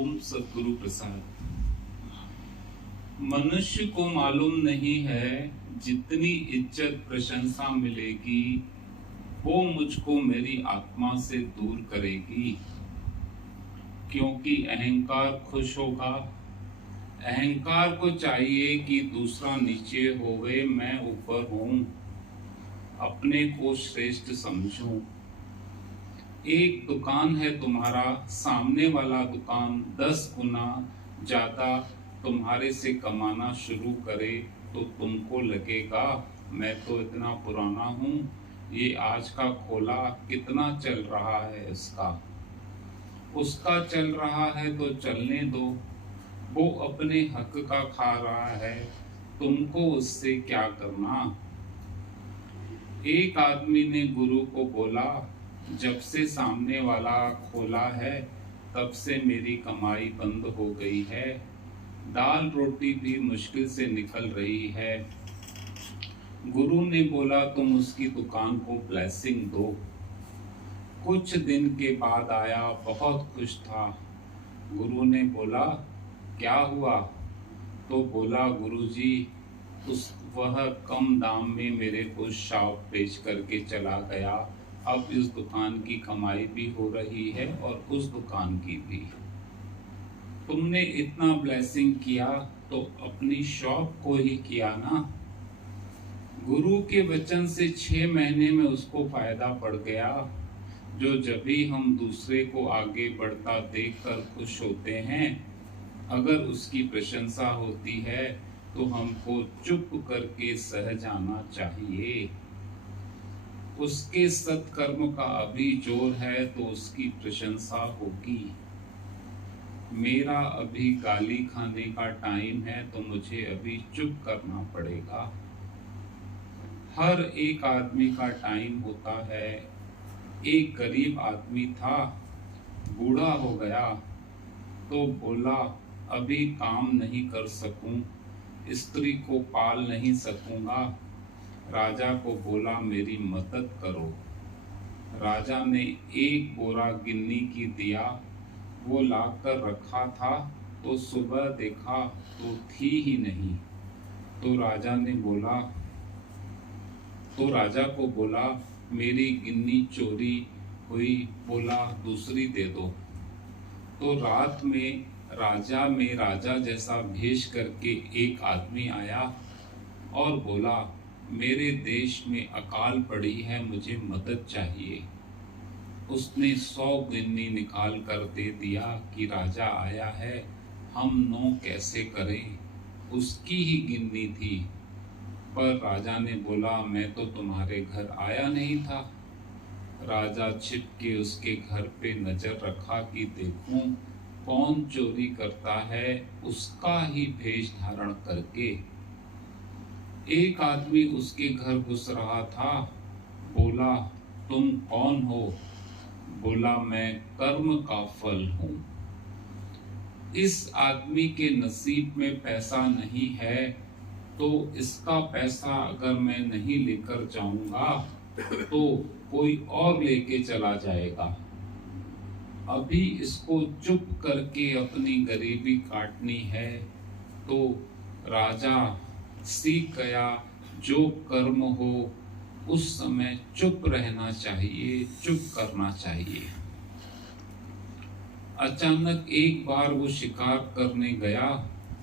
ओम सद्गुरु प्रसाद। मनुष्य को मालूम नहीं है जितनी इज्जत प्रशंसा मिलेगी वो मुझको मेरी आत्मा से दूर करेगी, क्योंकि अहंकार खुश होगा। अहंकार को चाहिए कि दूसरा नीचे होवे, मैं ऊपर हूं, अपने को श्रेष्ठ समझूं। एक दुकान है तुम्हारा, सामने वाला दुकान 10 गुना ज्यादा तुम्हारे से कमाना शुरू करे तो तुमको लगेगा मैं तो इतना पुराना हूं, ये आज का खोला कितना चल रहा है इसका। उसका चल रहा है तो चलने दो, वो अपने हक का खा रहा है, तुमको उससे क्या करना। एक आदमी ने गुरु को बोला, जब से सामने वाला खोला है तब से मेरी कमाई बंद हो गई है, दाल रोटी भी मुश्किल से निकल रही है। गुरु ने बोला तुम उसकी दुकान को ब्लेसिंग दो। कुछ दिन के बाद आया, बहुत खुश था। गुरु ने बोला क्या हुआ? तो बोला गुरुजी वह कम दाम में मेरे को शॉप बेच करके चला गया, अब इस दुकान की कमाई भी हो रही है और उस दुकान की भी। तुमने इतना ब्लेसिंग किया तो अपनी शॉप को ही किया ना। गुरु के वचन से 6 महीने में उसको फायदा पड़ गया। जो जब भी हम दूसरे को आगे बढ़ता देखकर खुश होते हैं, अगर उसकी प्रशंसा होती है तो हमको चुप करके सह जाना चाहिए। उसके सत्कर्म का अभी जोर है तो उसकी प्रशंसा होगी। मेरा अभी गाली खाने का टाइम है तो मुझे अभी चुप करना पड़ेगा। हर एक आदमी का टाइम होता है। एक गरीब आदमी था, बूढ़ा हो गया तो बोला अभी काम नहीं कर सकूं, स्त्री को पाल नहीं सकूंगा। राजा को बोला मेरी मदद करो। राजा ने एक बोरा गिन्नी की दिया, वो लाकर रखा था तो सुबह देखा तो थी ही नहीं। तो राजा को बोला मेरी गिन्नी चोरी हुई, बोला दूसरी दे दो। तो रात में राजा जैसा भेष करके एक आदमी आया और बोला मेरे देश में अकाल पड़ी है, मुझे मदद चाहिए। उसने 100 गिन्नी निकाल कर दे दिया कि राजा आया है, हम नो कैसे करें। उसकी ही गिन्नी थी, पर राजा ने बोला मैं तो तुम्हारे घर आया नहीं था। राजा छिप के उसके घर पे नजर रखा कि देखूं कौन चोरी करता है, उसका ही भेष धारण करके। एक आदमी उसके घर घुस रहा था, बोला तुम कौन हो? बोला मैं कर्म का फल हूं। इस आदमी के नसीब में पैसा नहीं है तो इसका पैसा अगर मैं नहीं लेकर जाऊंगा तो कोई और लेके चला जाएगा। अभी इसको चुप करके अपनी गरीबी काटनी है। तो राजा सीख गया जो कर्म हो उस समय चुप रहना चाहिए, चुप करना चाहिए। अचानक एक बार वो शिकार करने गया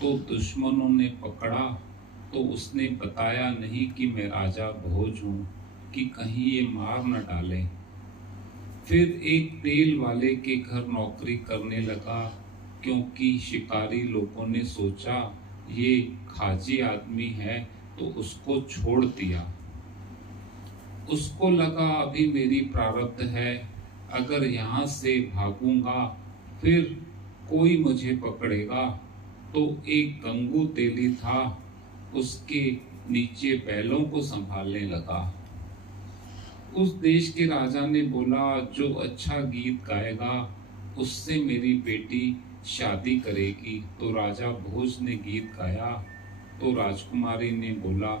तो दुश्मनों ने पकड़ा, तो उसने बताया नहीं कि मैं राजा भोज हूं, कि कहीं ये मार न डाले। फिर एक तेल वाले के घर नौकरी करने लगा, क्योंकि शिकारी लोगों ने सोचा ये खाजी आदमी है तो उसको छोड़ दिया। उसको लगा अभी मेरी प्रारब्ध है, अगर यहाँ से भागूंगा फिर कोई मुझे पकड़ेगा। तो एक गंगू तेली था, उसके नीचे बैलों को संभालने लगा। उस देश के राजा ने बोला जो अच्छा गीत गाएगा उससे मेरी बेटी शादी करेगी। तो राजा भोज ने गीत गाया तो राजकुमारी ने बोला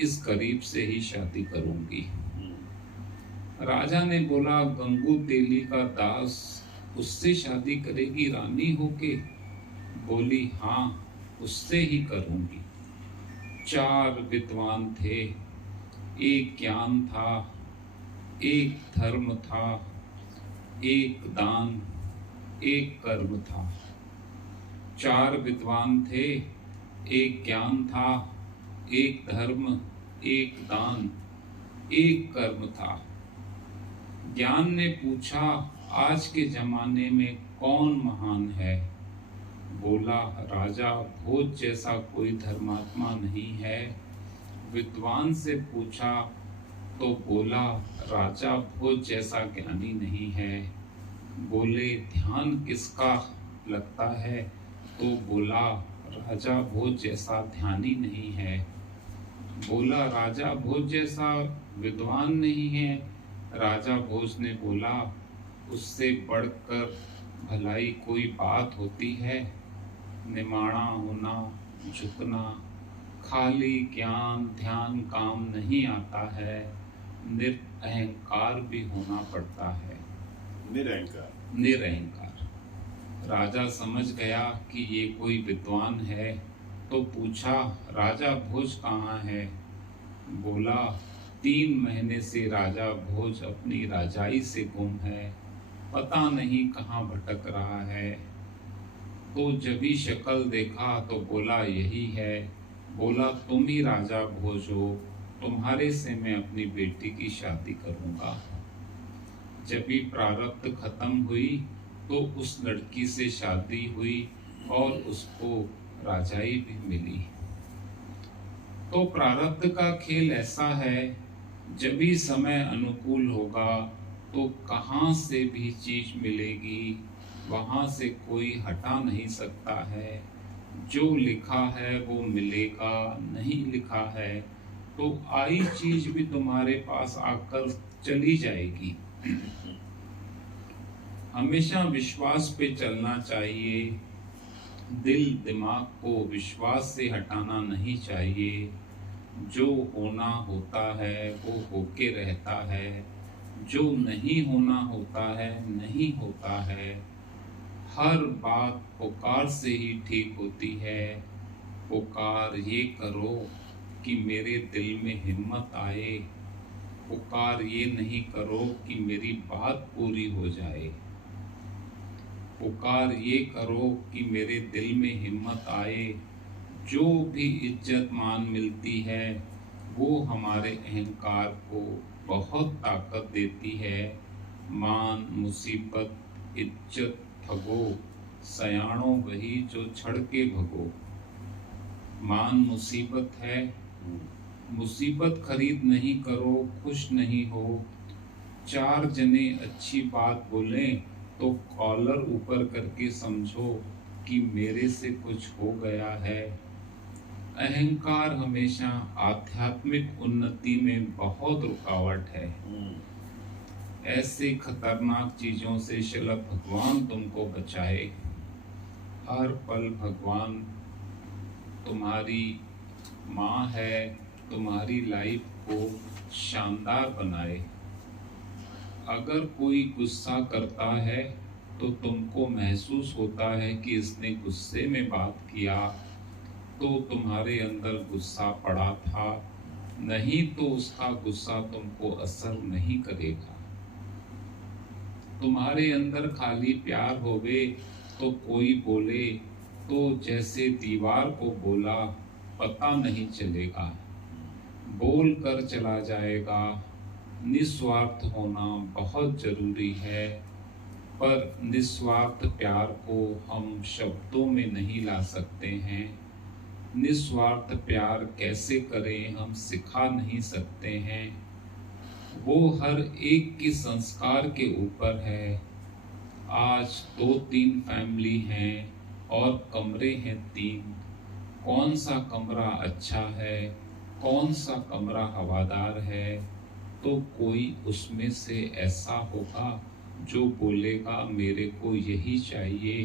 इस गरीब से ही शादी करूंगी। राजा ने बोला गंगू तेली का दास उससे शादी करेगी रानी होके? बोली हाँ, उससे ही करूंगी। 4 विद्वान थे, एक ज्ञान था, एक धर्म था, एक दान, एक कर्म था। 4 विद्वान थे, एक ज्ञान था, एक धर्म, एक दान, एक कर्म था। ज्ञान ने पूछा, आज के जमाने में कौन महान है? बोला, राजा भोज जैसा कोई धर्मात्मा नहीं है। विद्वान से पूछा तो बोला, राजा भोज जैसा ज्ञानी नहीं है। बोले, ध्यान किसका लगता है? तो बोला, राजा भोज जैसा ध्यानी नहीं है। बोला, राजा भोज जैसा विद्वान नहीं है। राजा भोज ने बोला, उससे बढ़कर भलाई कोई बात होती है? निमाणा होना, झुकना, खाली ज्ञान ध्यान काम नहीं आता है, निरअहंकार भी होना पड़ता है। निरअहंकार। राजा समझ गया कि ये कोई विद्वान है, तो पूछा, राजा भोज कहाँ है? बोला, 3 महीने से राजा भोज अपनी राजाई से गुम है, पता नहीं कहाँ भटक रहा है। तो जब ही शक्ल देखा तो बोला, यही है। बोला, तुम ही राजा भोज हो, तुम्हारे से मैं अपनी बेटी की शादी करूंगा। जब भी प्रारब्ध खत्म हुई तो उस लड़की से शादी हुई और उसको राजाई भी मिली। तो प्रारब्ध का खेल ऐसा है, जब भी समय अनुकूल होगा तो कहाँ से भी चीज मिलेगी, वहां से कोई हटा नहीं सकता है। जो लिखा है वो मिलेगा, नहीं लिखा है तो आई चीज भी तुम्हारे पास आकर चली जाएगी। हमेशा विश्वास पे चलना चाहिए, दिल दिमाग को विश्वास से हटाना नहीं चाहिए। जो होना होता है वो होके रहता है, जो नहीं होना होता है नहीं होता है। हर बात पुकार से ही ठीक होती है। पुकार ये करो कि मेरे दिल में हिम्मत आए, पुकार ये नहीं करो कि मेरी बात पूरी हो जाए। पुकार ये करो कि मेरे दिल में हिम्मत आए। जो भी इज्जत मान मिलती है वो हमारे अहंकार को बहुत ताकत देती है। मान मुसीबत इज्जत भगो, सयाणों वही जो छड़ के भगो। मान मुसीबत है, मुसीबत खरीद नहीं करो, खुश नहीं हो। 4 जने अच्छी बात बोलें तो कॉलर ऊपर करके समझो कि मेरे से कुछ हो गया है। अहंकार हमेशा आध्यात्मिक उन्नति में बहुत रुकावट है। ऐसे खतरनाक चीजों से श्रील भगवान तुमको बचाए। हर पल भगवान तुम्हारी माँ है, तुम्हारी लाइफ को शानदार बनाए। अगर कोई गुस्सा करता है तो तुमको महसूस होता है कि इसने गुस्से में बात किया, तो तुम्हारे अंदर गुस्सा पड़ा था, नहीं तो उसका गुस्सा तुमको असर नहीं करेगा। तुम्हारे अंदर खाली प्यार होवे तो कोई बोले तो जैसे दीवार को बोला पता नहीं चलेगा, बोल कर चला जाएगा। निस्वार्थ होना बहुत जरूरी है, पर निस्वार्थ प्यार को हम शब्दों में नहीं ला सकते हैं। निस्वार्थ प्यार कैसे करें हम सिखा नहीं सकते हैं। वो हर एक के संस्कार के ऊपर है। आज 2-3 फैमिली हैं और कमरे हैं 3। कौन सा कमरा अच्छा है, कौन सा कमरा हवादार है, तो कोई उसमें से ऐसा होगा जो बोलेगा मेरे को यही चाहिए।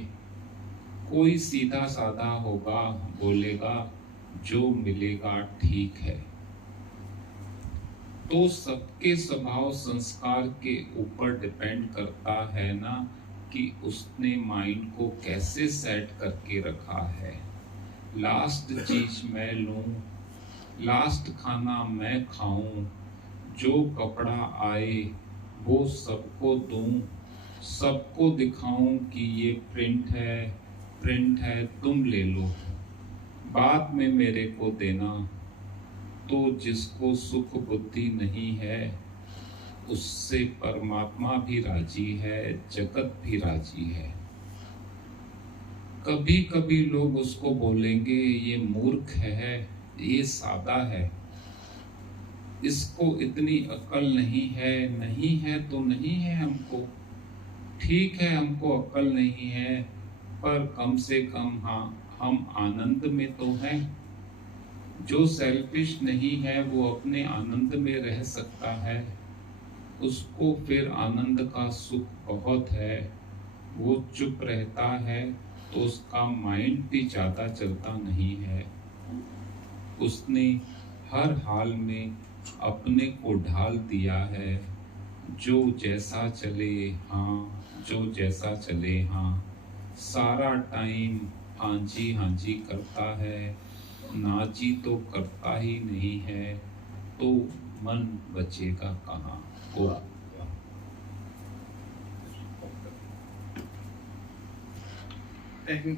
कोई सीधा साधा होगा, बोलेगा जो मिलेगा ठीक है। तो सबके स्वभाव संस्कार के ऊपर डिपेंड करता है ना कि उसने माइंड को कैसे सेट करके रखा है। लास्ट चीज मैं लूं, लास्ट खाना मैं खाऊं, जो कपड़ा आए वो सबको दूं, सबको दिखाऊं कि ये प्रिंट है तुम ले लो, बाद में मेरे को देना। तो जिसको सुख बुद्धि नहीं है उससे परमात्मा भी राजी है, जगत भी राजी है। कभी कभी लोग उसको बोलेंगे ये मूर्ख है, ये सादा है, इसको इतनी अकल नहीं है तो नहीं है हमको। ठीक है, हमको अकल नहीं है, पर कम से कम हाँ हम आनंद में तो हैं। जो सेल्फिश नहीं है वो अपने आनंद में रह सकता है, उसको फिर आनंद का सुख बहुत है। वो चुप रहता है तो उसका माइंड भी ज्यादा चलता नहीं है। उसने हर हाल में अपने को ढाल दिया है। जो जैसा चले हाँ, जो जैसा चले हाँ, सारा टाइम हाँ जी करता है, ना जी तो करता ही नहीं है, तो मन बचेगा कहाँ। And